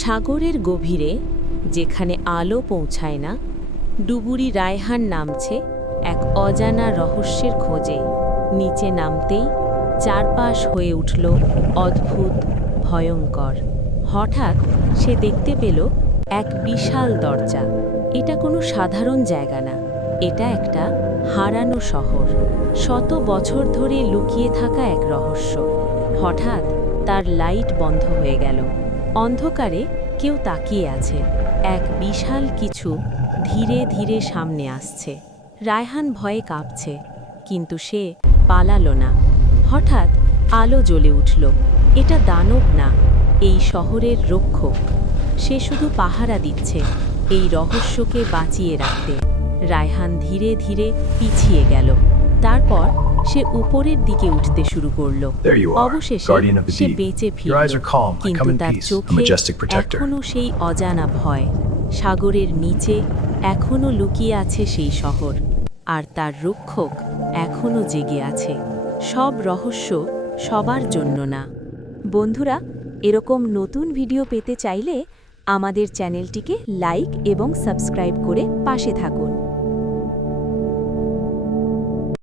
সাগরের গভীরে, যেখানে আলো পৌঁছায় না, ডুবুরি রায়হান নামছে এক অজানা রহস্যের খোঁজে। নিচে নামতেই চারপাশ হয়ে উঠল অদ্ভুত, ভয়ঙ্কর। হঠাৎ সে দেখতে পেল এক বিশাল দরজা। এটা কোনো সাধারণ জায়গা না, এটা একটা হারানো শহর, শত বছর ধরে লুকিয়ে থাকা এক রহস্য। হঠাৎ তার লাইট বন্ধ হয়ে গেল। অন্ধকারে কেউ তাকিয়ে আছে। এক বিশাল কিছু ধীরে ধীরে সামনে আসছে। রায়হান ভয়ে কাঁপছে, কিন্তু সে পালালো না। হঠাৎ আলো জ্বলে উঠল। এটা দানব না, এই শহরের রক্ষক। সে শুধু পাহারা দিচ্ছে এই রহস্যকে বাঁচিয়ে রাখতে। রায়হান ধীরে ধীরে পিছিয়ে গেল। তারপর সে উপরের দিকে উঠতে শুরু করল। There you are, অবশেষে guardian of the say deep. বেঁচে Your eyes are calm, I কিন্তু come in তার peace, a চোখে majestic protector. এখনো সেই অজানা ভয়। সাগরের নিচে এখনো লুকিয়ে আছে সেই শহর, আর তার রক্ষক এখনো জেগে আছে। সব রহস্য সবার জন্য না। বন্ধুরা, এরকম নতুন ভিডিও পেতে চাইলে আমাদের চ্যানেলটিকে লাইক এবং সাবস্ক্রাইব করে পাশে থাকুন।